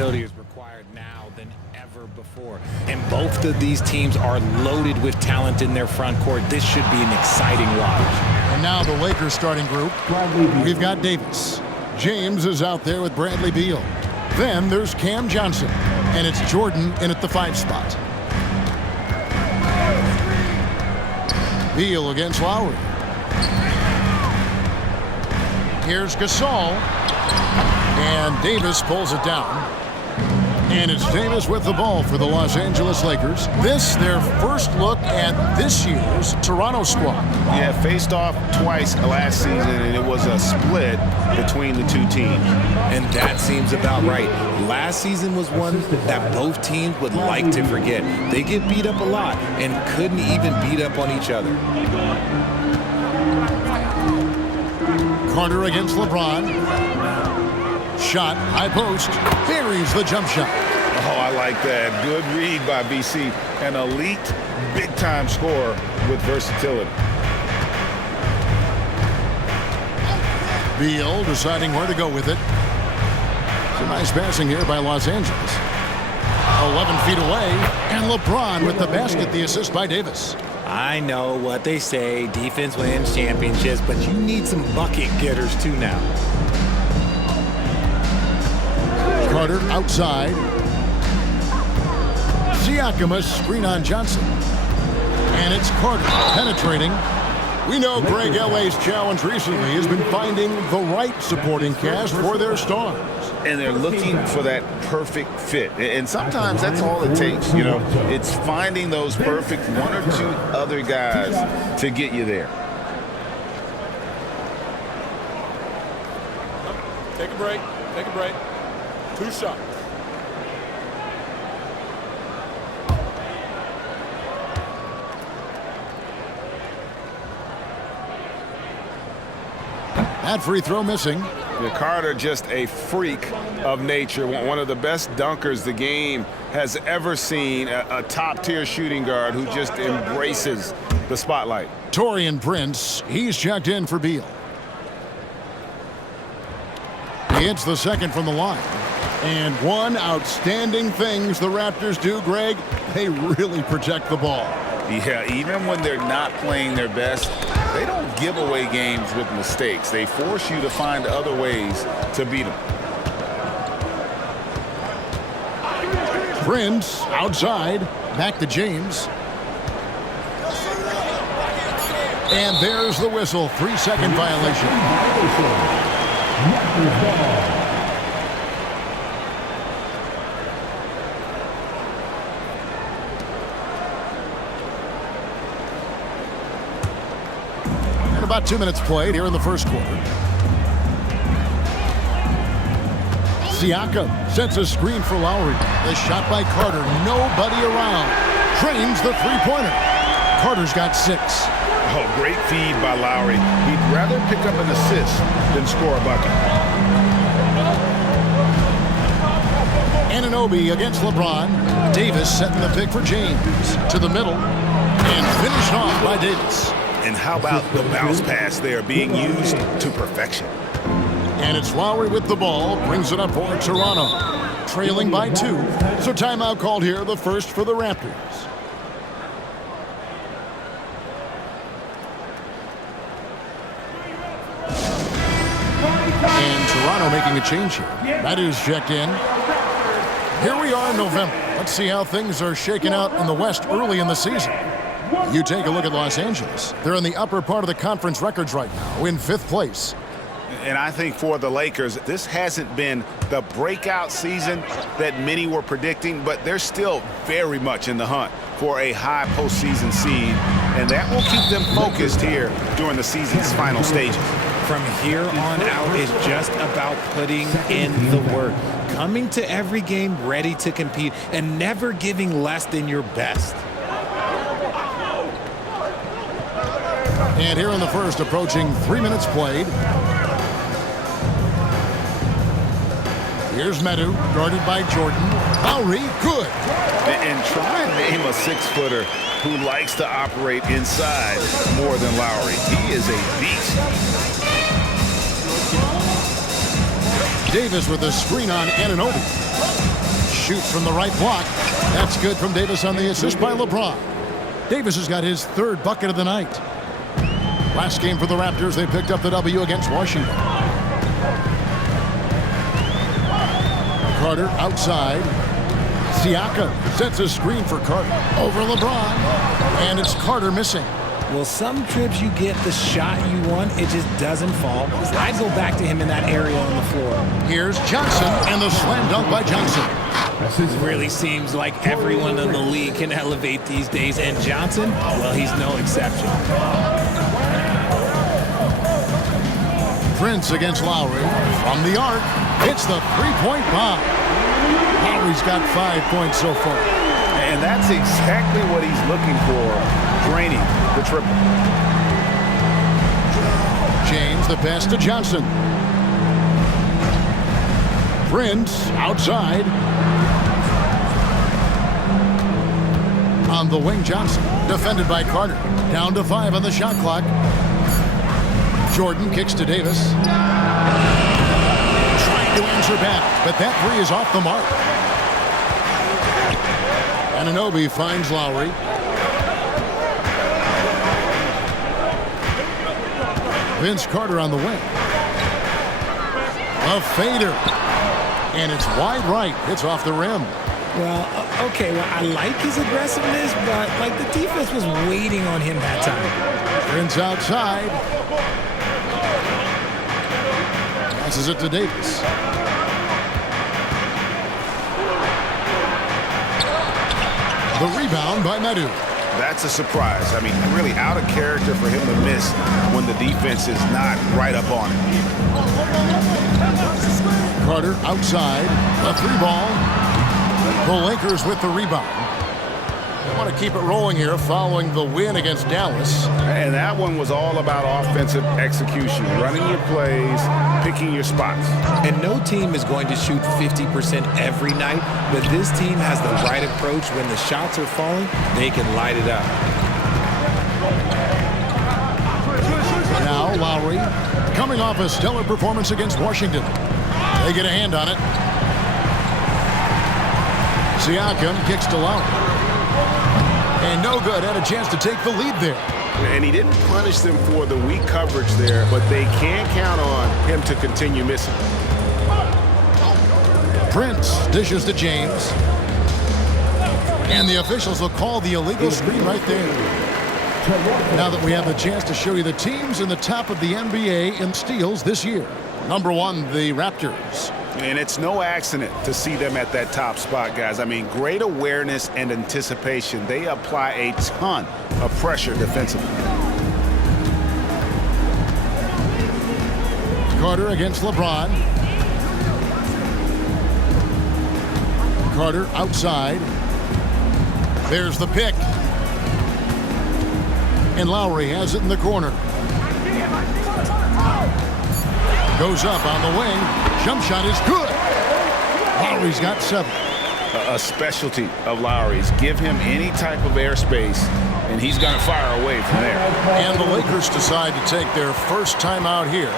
versatility is required now than ever before. And both of these teams are loaded with talent in their front court. This should be an exciting watch. And now the Lakers starting group. We've got Davis. James is out there with Bradley Beal. Then there's Cam Johnson. And it's Jordan in at the 5 spot. Beal against Lowry. Here's Gasol. And Davis pulls it down. And it's Davis with the ball for the Los Angeles Lakers. This, their first look at this year's Toronto squad. Yeah, faced off twice last season, and it was a split between the two teams. And that seems about right. Last season was one that both teams would like to forget. They get beat up a lot and couldn't even beat up on each other. Carter against LeBron. Shot, high post, buries the jump shot. Oh, I like that. Good read by BC. An elite, big-time scorer with versatility. Beal deciding where to go with it. Some nice passing here by Los Angeles. 11 feet away, and LeBron with the basket, the assist by Davis. I know what they say, defense wins championships, but you need some bucket getters too now. Carter outside. Siakam a screen on Johnson. And it's Carter penetrating. We know Greg L.A.'s challenge recently has been finding the right supporting cast for their stars. And they're looking for that perfect fit. And sometimes that's all it takes, you know. It's finding those perfect one or two other guys to get you there. Take a break. Take a break. 2 shots. That free throw missing. Carter just a freak of nature, one of the best dunkers the game has ever seen, a top-tier shooting guard who just embraces the spotlight. Taurean Prince, he's checked in for Beal. He hits the second from the line. And one outstanding things the Raptors do, Greg, they really protect the ball. Yeah, even when they're not playing their best, they don't give away games with mistakes. They force you to find other ways to beat them. Prince outside, back to James. And there's the whistle, 3-second violation. About 2 minutes played here in the first quarter. Siakam sets a screen for Lowry. The shot by Carter. Nobody around. Drains the three-pointer. Carter's got 6. Oh, great feed by Lowry. He'd rather pick up an assist than score a bucket. Anunoby against LeBron. Davis setting the pick for James. To the middle. And finished off by Davis. And how about the bounce pass there being used to perfection? And it's Lowry with the ball. Brings it up for Toronto. Trailing by 2. So timeout called here, the first for the Raptors. And Toronto making a change here. That is checked in. Here we are in November. Let's see how things are shaking out in the West early in the season. You take a look at Los Angeles. They're in the upper part of the conference records right now, in 5th place. And I think for the Lakers, this hasn't been the breakout season that many were predicting, but they're still very much in the hunt for a high postseason seed, and that will keep them focused here during the season's final stages. From here on out, it's just about putting in the work, coming to every game ready to compete, and never giving less than your best. And here in the first, approaching 3 minutes played. Here's Medu, guarded by Jordan. Lowry, good. And try and name a 6-footer who likes to operate inside more than Lowry. He is a beast. Davis with a screen on Anunoby. shoot from the right block. That's good from Davis on the assist by LeBron. Davis has got his third bucket of the night. Last game for the Raptors, they picked up the W against Washington. Carter outside. Siakam sets a screen for Carter. Over LeBron. And it's Carter missing. Well, some trips you get the shot you want, it just doesn't fall. I go back to him in that area on the floor. Here's Johnson and the slam dunk by Johnson. It really seems like everyone in the league can elevate these days, and Johnson, well, he's no exception. Prince against Lowry. From the arc, it's the three-point bomb. Lowry's got 5 points so far. And that's exactly what he's looking for, draining the triple. James, the pass to Johnson. Prince outside. On the wing, Johnson. Defended by Carter. Down to 5 on the shot clock. Jordan kicks to Davis. Trying to answer back, but that three is off the mark. Anunoby finds Lowry. Vince Carter on the wing. A fader. And it's wide right. It's off the rim. Well, okay, well, I like his aggressiveness, but, like, the defense was waiting on him that time. Prince outside. Passes it to Davis. The rebound by Madu. That's a surprise. I mean, really out of character for him to miss when the defense is not right up on him. Carter outside. A three ball. The Lakers with the rebound. They want to keep it rolling here following the win against Dallas. And that one was all about offensive execution, running your plays, picking your spots. And no team is going to shoot 50% every night, but this team has the right approach. When the shots are falling, they can light it up. Now Lowry, coming off a stellar performance against Washington. They get a hand on it. Siakam kicks to Lowry. And no good. Had a chance to take the lead there. And he didn't punish them for the weak coverage there, but they can't count on him to continue missing. Prince dishes to James. And the officials will call the illegal screen right there. Now that we have the chance to show you the teams in the top of the NBA in steals this year. Number 1, the Raptors. And it's no accident to see them at that top spot, guys. I mean, great awareness and anticipation. They apply a ton of pressure defensively. Carter against LeBron. Carter outside. There's the pick. And Lowry has it in the corner. Goes up on the wing. Jump shot is good. Lowry's got 7. A specialty of Lowry's. Give him any type of airspace, and he's going to fire away from there. And the Lakers decide to take their first time out here.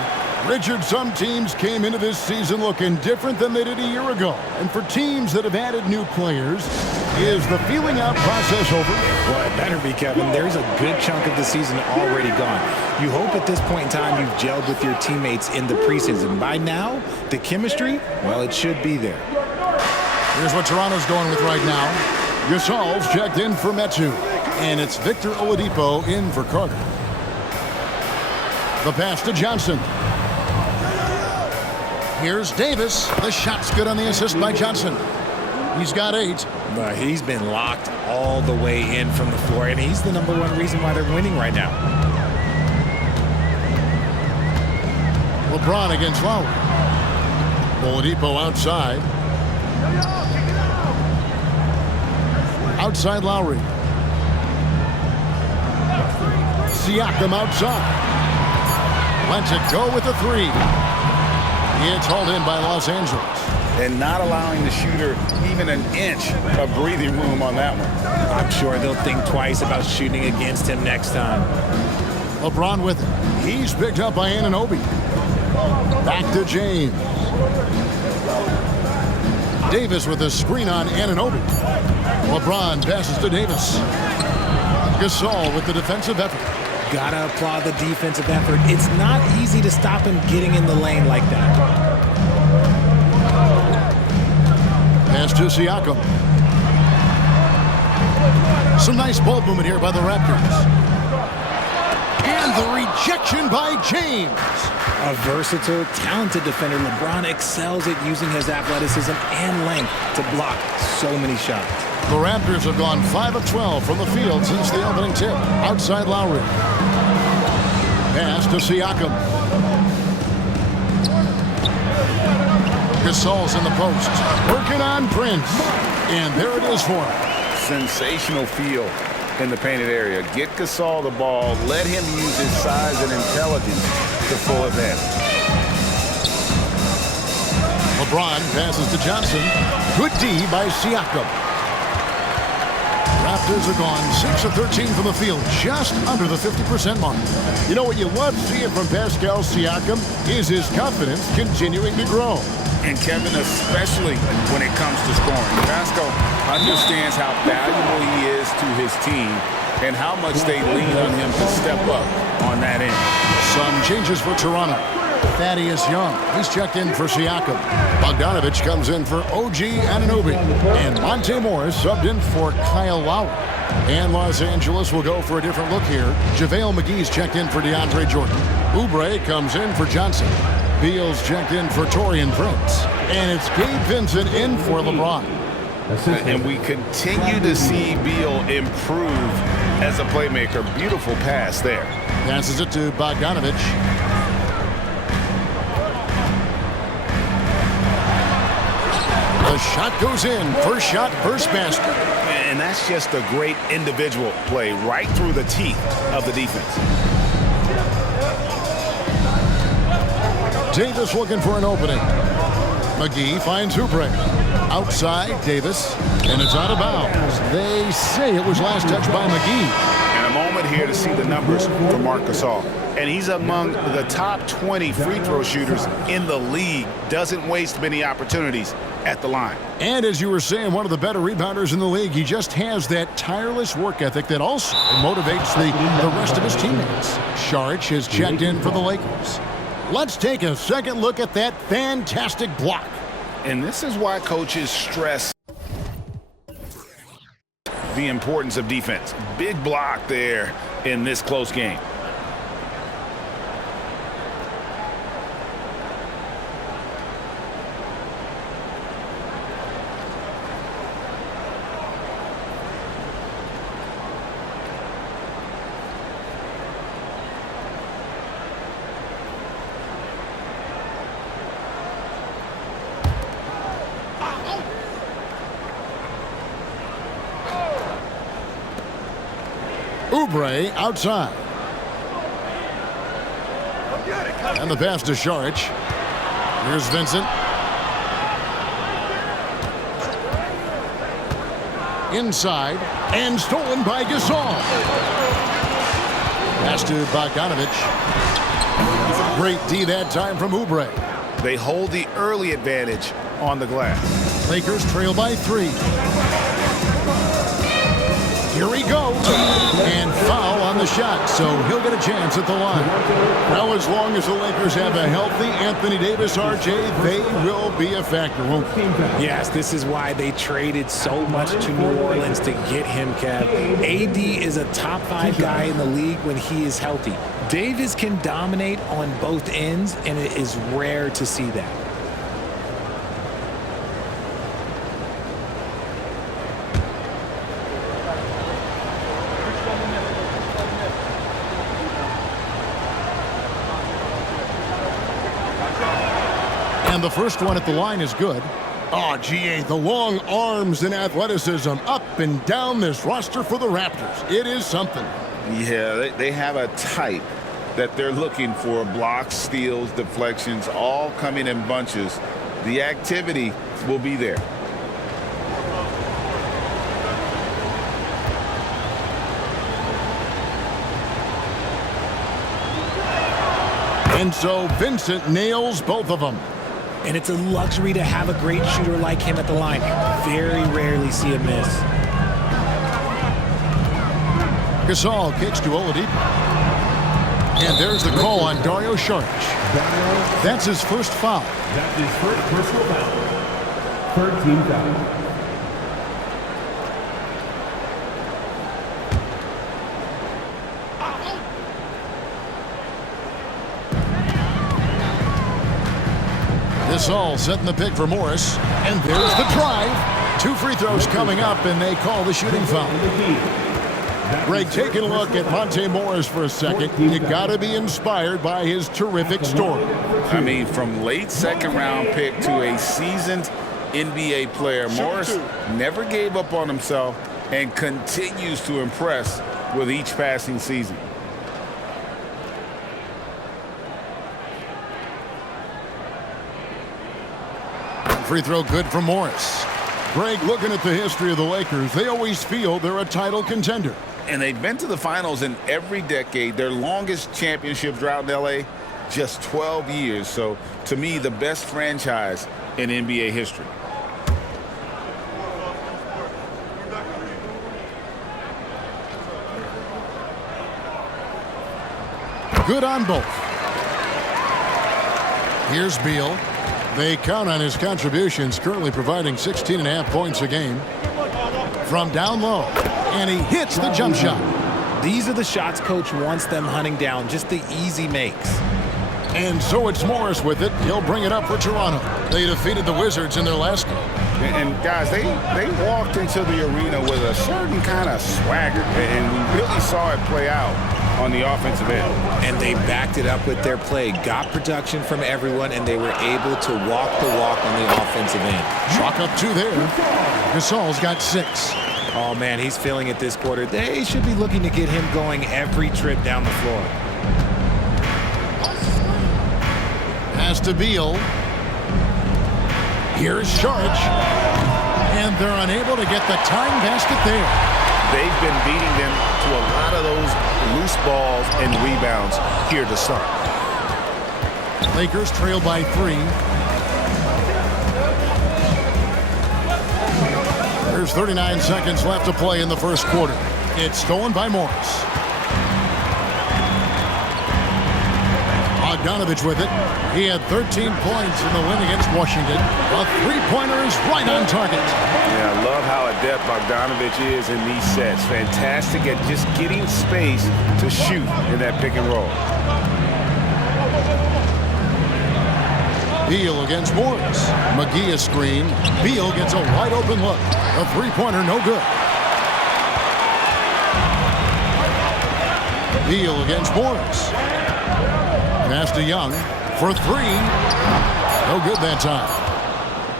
Richard, some teams came into this season looking different than they did a year ago. And for teams that have added new players, is the feeling out process over? Well, it better be, Kevin. There's a good chunk of the season already gone. You hope at this point in time you've gelled with your teammates in the preseason. By now, the chemistry, well, it should be there. Here's what Toronto's going with right now. Gasol's checked in for Metu. And it's Victor Oladipo in for Carter. The pass to Johnson. Here's Davis. The shot's good on the assist by Johnson. He's got 8. But he's been locked all the way in from the floor, and he's the #1 reason why they're winning right now. LeBron against Lowry. Oladipo outside. Outside Lowry. Siakam outside. Lets it go with a 3. It's hauled in by Los Angeles. And not allowing the shooter even an inch of breathing room on that one. I'm sure they'll think twice about shooting against him next time. LeBron with it. He's picked up by Anunoby. Back to James. Davis with a screen on Anunoby. LeBron passes to Davis. Gasol with the defensive effort. Gotta applaud the defensive effort. It's not easy to stop him getting in the lane like that. Pass to Siakam. Some nice ball movement here by the Raptors. And the rejection by James. A versatile, talented defender, LeBron excels at using his athleticism and length to block so many shots. The Raptors have gone 5 of 12 from the field since the opening tip. Outside Lowry. Pass to Siakam. Gasol's in the post. Working on Prince. And there it is for him. Sensational feel in the painted area. Get Gasol the ball. Let him use his size and intelligence to full advantage. LeBron passes to Johnson. Good D by Siakam. Raptors are gone 6 of 13 from the field, just under the 50% mark. You know what you love seeing from Pascal Siakam is his confidence continuing to grow. And Kevin, especially when it comes to scoring, Pascal understands how valuable he is to his team and how much they lean on him to step up on that end. Some changes for Toronto. Thaddeus Young, he's checked in for Siakam. Bogdanovich comes in for OG Anunoby. And Monte Morris subbed in for Kyle Lowry. And Los Angeles will go for a different look here. JaVale McGee's checked in for DeAndre Jordan. Oubre comes in for Johnson. Beal's checked in for Taurean Prince. And it's Gabe Vincent in for LeBron. And we continue to see Beal improve as a playmaker. Beautiful pass there. Passes it to Bogdanovich. The shot goes in. First shot, first basket. And that's just a great individual play right through the teeth of the defense. Davis looking for an opening. McGee finds Oubre. Outside, Davis. And it's out of bounds. They say it was last touched by McGee. And a moment here to see the numbers for Marc Gasol. And he's among the top 20 free throw shooters in the league. Doesn't waste many opportunities at the line. And as you were saying, one of the better rebounders in the league. He just has that tireless work ethic that also motivates the rest of his teammates. Saric has checked in for the Lakers. Let's take a second look at that fantastic block. And this is why coaches stress the importance of defense. Big block there in this close game. Oubre outside. And the pass to Saric. Here's Vincent. Inside. And stolen by Gasol. Pass to Bogdanovich. Great D that time from Oubre. They hold the early advantage on the glass. Lakers trail by 3. Here we go. And foul on the shot, so he'll get a chance at the line. Now, as long as the Lakers have a healthy Anthony Davis, RJ, they will be a factor, won't they? Yes, this is why they traded so much to New Orleans to get him, Kev. AD is a top 5 guy in the league when he is healthy. Davis can dominate on both ends, and it is rare to see that. And the first one at the line is good. Oh, GA, the long arms and athleticism up and down this roster for the Raptors. It is something. Yeah, they have a type that they're looking for. Blocks, steals, deflections, all coming in bunches. The activity will be there. And so Vincent nails both of them. And it's a luxury to have a great shooter like him at the line. Very rarely see a miss. Gasol kicks to Oladipo. And there's the call on Dario Saric. That's his first foul. That's his first personal foul. Third team foul. Gasol setting the pick for Morris. And there's the drive. 2 free throws coming up, and they call the shooting foul. Greg, taking a look at Monte Morris for a second. You got to be inspired by his terrific story. I mean, from late second-round pick to a seasoned NBA player, Morris never gave up on himself and continues to impress with each passing season. Free throw good for Morris. Greg, looking at the history of the Lakers, they always feel they're a title contender. And they've been to the finals in every decade. Their longest championship drought in L.A., just 12 years. So, to me, the best franchise in NBA history. Good on both. Here's Beal. They count on his contributions, currently providing 16.5 points a game. From down low, and he hits the jump shot. These are the shots coach wants them hunting down, just the easy makes. And so it's Morris with it. He'll bring it up for Toronto. They defeated the Wizards in their last game. And guys, they walked into the arena with a certain kind of swagger, and we really saw it play out on the offensive end. And they backed it up with their play, got production from everyone, and they were able to walk the walk on the offensive end. Chalk up 2 there. Gasol's got 6. Oh, man, he's feeling it this quarter. They should be looking to get him going every trip down the floor. Pass to Beal. Here's Saric. And they're unable to get the tying basket there. They've been beating them to a lot of those loose balls and rebounds here to start. Lakers trail by 3. There's 39 seconds left to play in the first quarter. It's stolen by Morris. Bogdanovich with it. He had 13 points in the win against Washington. A three-pointer is right on target. Yeah, I love how adept Bogdanovich is in these sets. Fantastic at just getting space to shoot in that pick and roll. Beal against Morris. McGee a screen. Beal gets a wide open look. A three-pointer, no good. Beal against Morris. Pass to Young for 3. No good that time.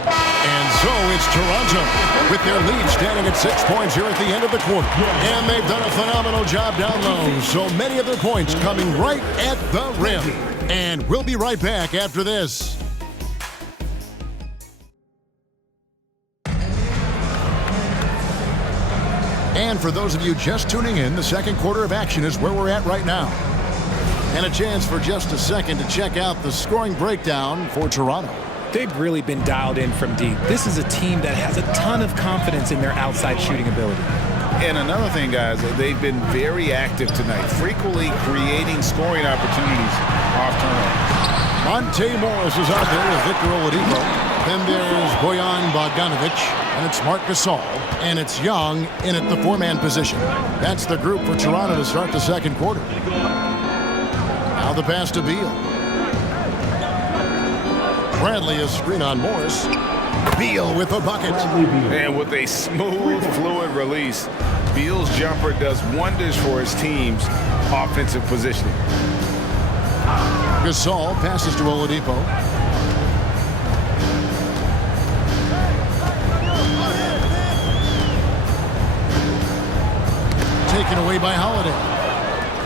And so it's Toronto with their lead standing at 6 points here at the end of the quarter. And they've done a phenomenal job down low. So many of their points coming right at the rim. And we'll be right back after this. And for those of you just tuning in, the second quarter of action is where we're at right now. And a chance for just a second to check out the scoring breakdown for Toronto. They've really been dialed in from deep. This is a team that has a ton of confidence in their outside shooting ability. And another thing, guys, they've been very active tonight, frequently creating scoring opportunities off turnover. Monte Morris is out there with Victor Oladipo. Then there's Bojan Bogdanovich, and it's Marc Gasol, and it's Young in at the 4-man position. That's the group for Toronto to start the second quarter. Now the pass to Beal. Bradley a screen on Morris. Beal with a bucket. And with a smooth, fluid release, Beal's jumper does wonders for his team's offensive positioning. Gasol passes to Oladipo. Taken away by Holiday.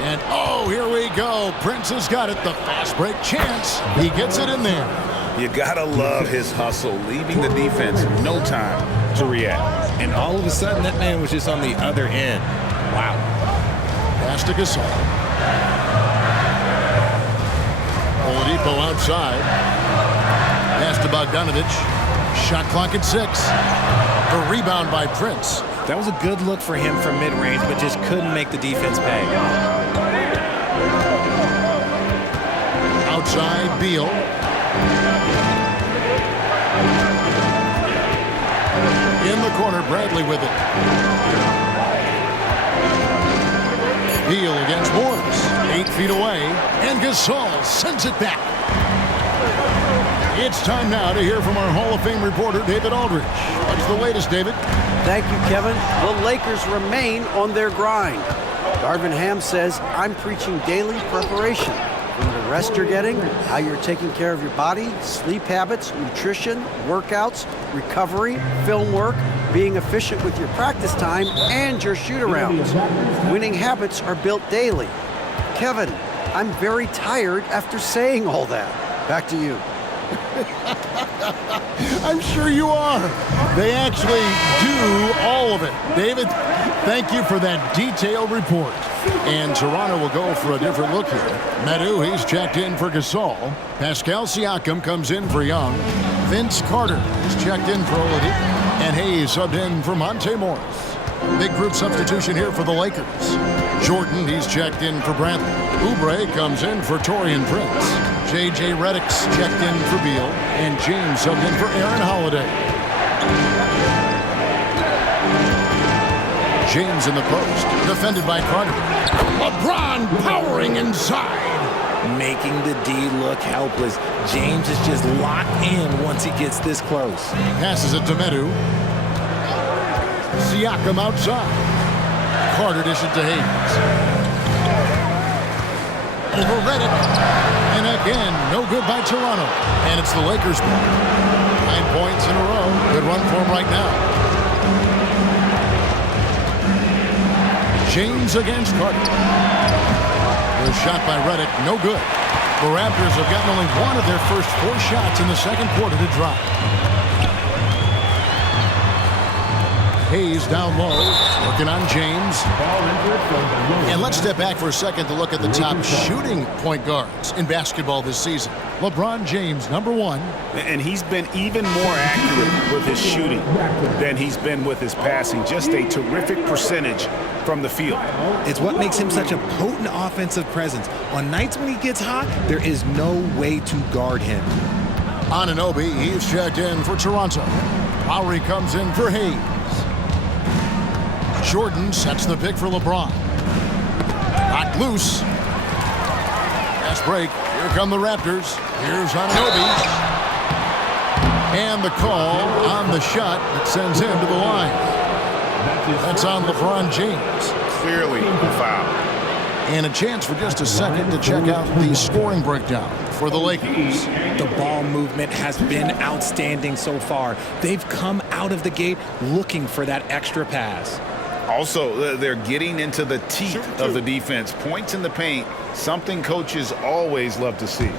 And oh, here we go. Prince has got it. The fast break chance. He gets it in there. You gotta love his hustle, leaving the defense no time to react. And all of a sudden, that man was just on the other end. Wow. Pass to Gasol. Oladipo outside. Pass to Bogdanovich. Shot clock at 6. The rebound by Prince. That was a good look for him from mid-range, but just couldn't make the defense pay. Outside, Beal. In the corner, Bradley with it. Beal against Morris. 8 feet away. And Gasol sends it back. It's time now to hear from our Hall of Fame reporter, David Aldridge. What's the latest, David? Thank you, Kevin. The Lakers remain on their grind. Darvin Ham says, I'm preaching daily preparation. From the rest you're getting, how you're taking care of your body, sleep habits, nutrition, workouts, recovery, film work, being efficient with your practice time, and your shoot-arounds. Winning habits are built daily. Kevin, I'm very tired after saying all that. Back to you. I'm sure you are. They actually do all of it. David, thank you for that detailed report. And Toronto will go for a different look here. Medu, he's checked in for Gasol. Pascal Siakam comes in for Young. Vince Carter is checked in for Oladipo. And Hayes subbed in for Monte Morris. Big group substitution here for the Lakers. Jordan, he's checked in for Bradley. Oubre comes in for Taurean Prince. J.J. Redick's checked in for Beal. And James subbed in for Aaron Holiday. James in the post, defended by Carter. LeBron powering inside. Making the D look helpless. James is just locked in once he gets this close. Passes it to Medu. Siakam outside. Carter dishes to Hayes. Over Redick. And again, no good by Toronto. And it's the Lakers' ball. 9 points in a row. Good run for him right now. James against Carter. The shot by Redick, no good. The Raptors have gotten only one of their first 4 shots in the second quarter to drop. Hayes down low, working on James. And let's step back for a second to look at the top shooting point guards in basketball this season. LeBron James, number 1. And he's been even more accurate with his shooting than he's been with his passing. Just a terrific percentage from the field. It's what makes him such a potent offensive presence. On nights when he gets hot, there is no way to guard him. Anunoby, he's checked in for Toronto. Lowry comes in for Hayes. Jordan sets the pick for LeBron. Knocked loose. Fast break. Here come the Raptors. Here's Anunoby. And the call on the shot that sends him to the line. That's on LeBron James. Clearly a foul. And a chance for just a second to check out the scoring breakdown for the Lakers. The ball movement has been outstanding so far. They've come out of the gate looking for that extra pass. Also, they're getting into the teeth of the defense. Points in the paint, something coaches always love to see.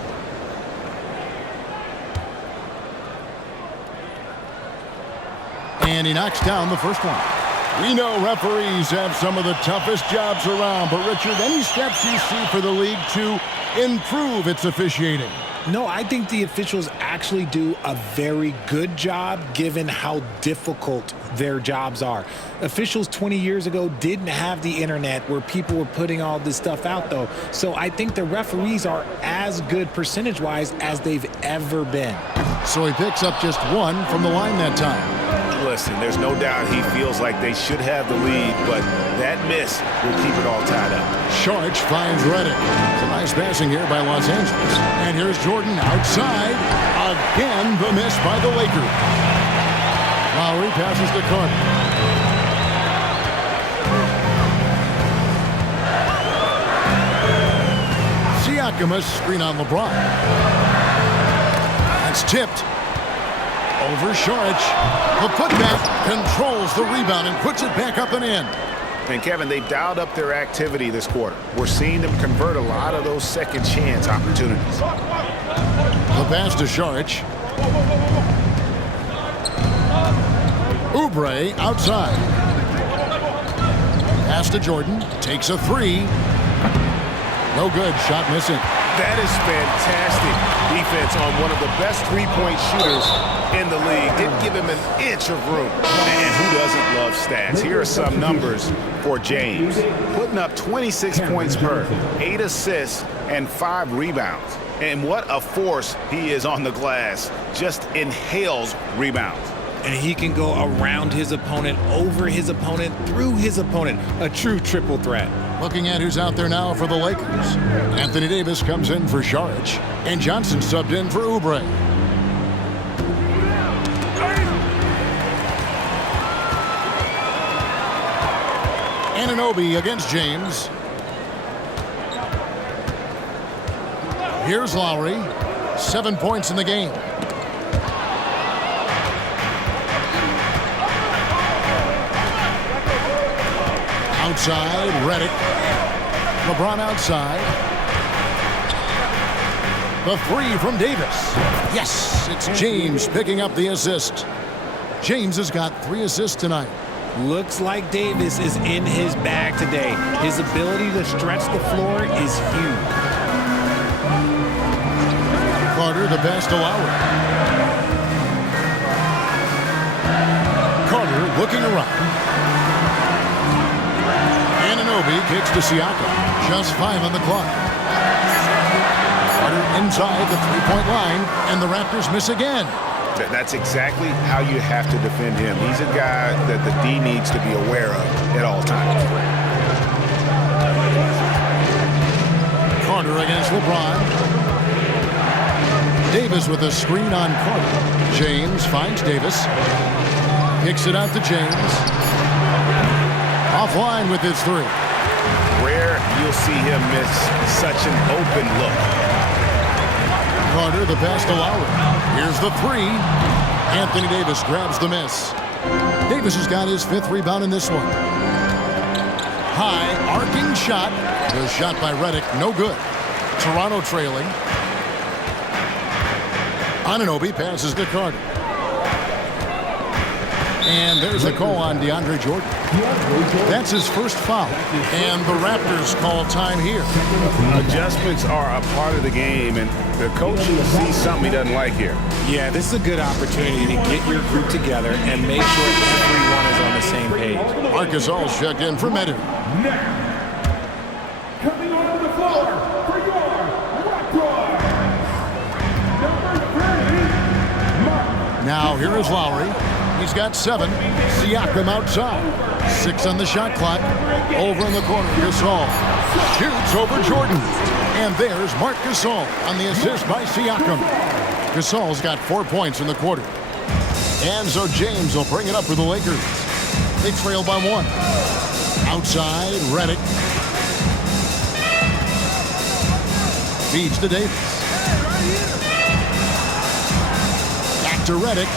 And he knocks down the first one. We know referees have some of the toughest jobs around, but Richard, any steps you see for the league to improve its officiating? No, I think the officials actually do a very good job given how difficult their jobs are. Officials 20 years ago didn't have the internet where people were putting all this stuff out, though. So I think the referees are as good percentage-wise as they've ever been. So he picks up just 1 from the line that time. Listen, there's no doubt he feels like they should have the lead, but that miss will keep it all tied up. Sharch finds Redick. Some nice passing here by Los Angeles. And here's Jordan outside. Again, the miss by the Lakers. Lowry passes to Carter. Siakam, a screen on LeBron. That's tipped. Over Sharch. The putback controls the rebound and puts it back up and in. And Kevin, they've dialed up their activity this quarter. We're seeing them convert a lot of those second chance opportunities. The pass to Sharch. Oubre outside. Pass to Jordan. Takes a 3. No good. Shot missing. That is fantastic defense on one of the best three-point shooters in the league. Didn't give him an inch of room. And who doesn't love stats? Here are some numbers for James. Putting up 26 points per, 8 assists, and 5 rebounds. And what a force he is on the glass. Just inhales rebounds. And he can go around his opponent, over his opponent, through his opponent. A true triple threat. Looking at who's out there now for the Lakers. Anthony Davis comes in for Saric, and Johnson subbed in for Oubre. Anunoby against James. Here's Lowry. 7 points in the game. Outside, Redick. LeBron outside. The three from Davis. Yes, it's James picking up the assist. James has got 3 assists tonight. Looks like Davis is in his bag today. His ability to stretch the floor is huge. Carter, the pass to Lowry. Carter looking around. Anunoby kicks to Siakam. Just 5 on the clock. Carter inside the three-point line, and the Raptors miss again. That's exactly how you have to defend him. He's a guy that the D needs to be aware of at all times. Carter against LeBron. Davis with a screen on Carter. James finds Davis. Kicks it out to James. Offline with his 3. Rare you'll see him miss such an open look. Carter, the pass to Lowry. Here's the 3. Anthony Davis grabs the miss. Davis has got his 5th rebound in this one. High, arcing shot. The shot by Redick, no good. Toronto trailing. Anunoby passes to Carter. And there's a call on DeAndre Jordan. That's his first foul. And the Raptors call time here. Adjustments are a part of the game, and the coach sees something he doesn't like here. Yeah, this is a good opportunity to get your group together and make sure everyone is on the same page. Marc Gasol's checked in for Medu. Coming onto the floor for your Raptors, number 3, Mark. Now here is Lowry. He's got 7. Siakam outside. 6 on the shot clock. Over in the corner, Gasol shoots over Jordan. And there's Marc Gasol on the assist by Siakam. Gasol's got 4 points in the quarter. And so James will bring it up for the Lakers. They trail by 1. Outside, Redick. Feeds to Davis. Back to Redick.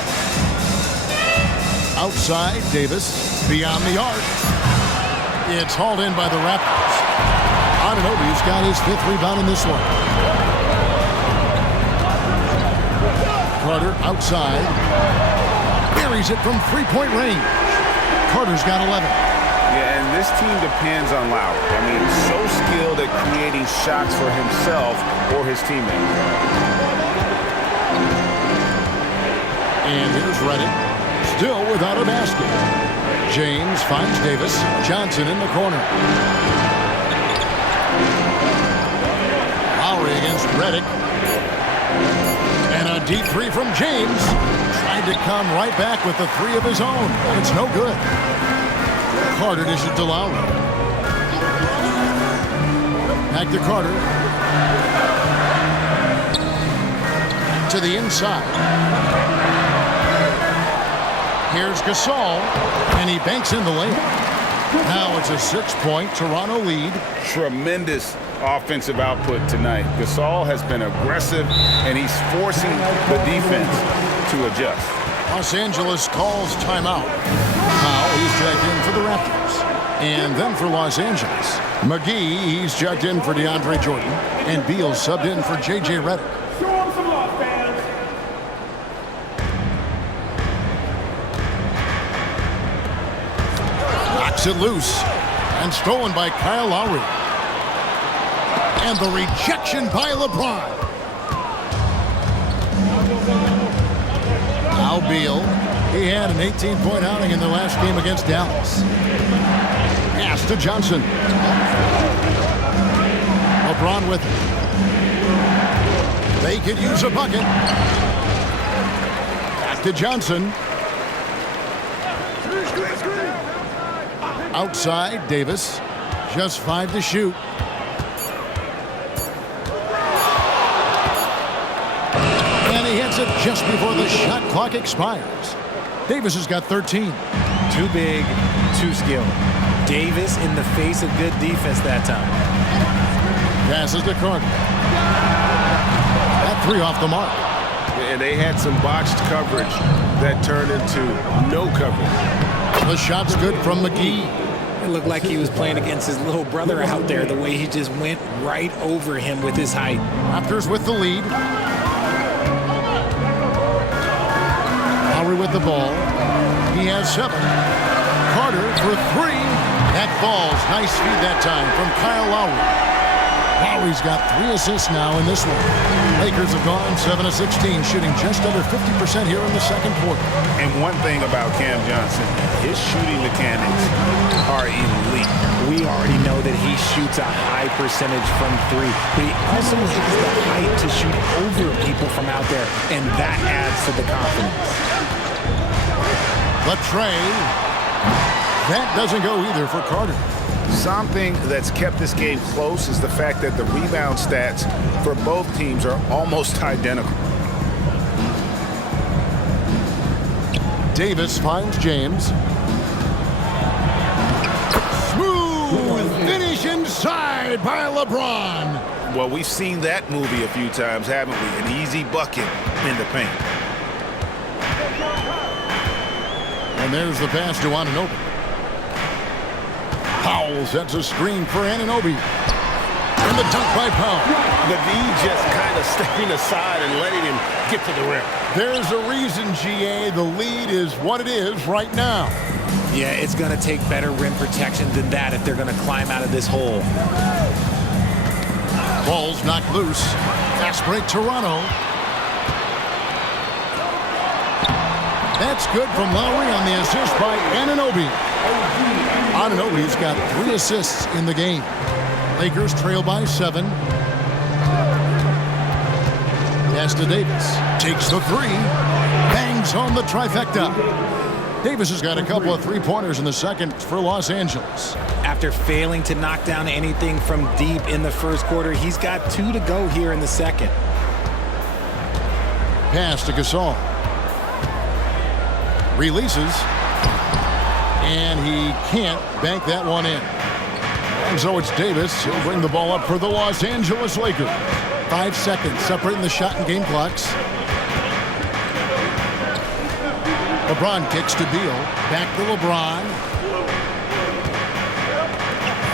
Outside, Davis. Beyond the arc. It's hauled in by the Raptors. Anunoby's got his 5th rebound in this one. Carter outside. Buries it from 3-point range. Carter's got 11. Yeah, and this team depends on Lowry. I mean, so skilled at creating shots for himself or his teammates. And here's Redick. Still without a basket. James finds Davis. Johnson in the corner. Lowry against Redick. And a deep 3 from James. Tried to come right back with the 3 of his own. It's no good. Carter dishes it to Lowry. Back to Carter. To the inside. Here's Gasol, and he banks in the lane. Now it's a 6-point Toronto lead. Tremendous offensive output tonight. Gasol has been aggressive, and he's forcing the defense to adjust. Los Angeles calls timeout. Now he's checked in for the Raptors. And then for Los Angeles, McGee, he's checked in for DeAndre Jordan. And Beal subbed in for J.J. Redick. Show him some love, fans. Knocks it loose. And stolen by Kyle Lowry. And the rejection by LeBron. Now Beal. He had an 18-point outing in their last game against Dallas. Pass to Johnson. LeBron with it. They could use a bucket. Back to Johnson. Outside, Davis. Just 5 to shoot. And he hits it just before the shot clock expires. Davis has got 13. Too big, too skilled. Davis in the face of good defense that time. Passes to Carter. That 3 off the mark. And they had some botched coverage that turned into no coverage. The shot's good from McGee. It looked like he was playing against his little brother out there, the way he just went right over him with his height. Raptors with the lead. Lowry with the ball. He has 7. Carter for 3. That falls. Nice feed that time from Kyle Lowry. Lowry's got 3 assists now in this one. Lakers have gone 7 of 16, shooting just under 50% here in the second quarter. And one thing about Cam Johnson, his shooting mechanics are elite. We already know that he shoots a high percentage from 3, but he also has the height to shoot over people from out there, and that adds to the confidence. The tray. That doesn't go either for Carter. Something that's kept this game close is the fact that the rebound stats for both teams are almost identical. Davis finds James. Smooth finish inside by LeBron. Well, we've seen that movie a few times, haven't we? An easy bucket in the paint. And there's the pass to Anunoby. Powell sets a screen for Anunoby. And the dunk by Powell. McGee just kind of stepping aside and letting him get to the rim. There's a reason, GA, the lead is what it is right now. Yeah, it's going to take better rim protection than that if they're going to climb out of this hole. Ball's knocked loose. Fast break Toronto. That's good from Lowry on the assist by Anunoby. Anunoby's got 3 assists in the game. Lakers trail by 7. Pass to Davis. Takes the 3. Bangs home the trifecta. Davis has got a couple of 3-pointers in the second for Los Angeles. After failing to knock down anything from deep in the first quarter, he's got 2 to go here in the second. Pass to Gasol. Releases. And he can't bank that one in. And so it's Davis. He'll bring the ball up for the Los Angeles Lakers. 5 seconds separating the shot and game clocks. LeBron kicks to Beal. Back to LeBron.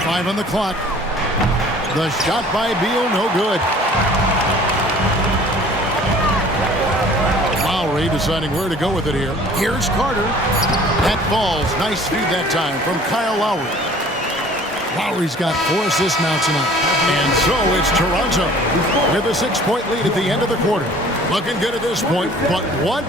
5 on the clock. The shot by Beal, no good. Lowry deciding where to go with it here. Here's Carter. That falls. Nice feed that time from Kyle Lowry. Lowry's got 4 assists now tonight. And so it's Toronto with a 6-point lead at the end of the quarter. Looking good at this point, but what?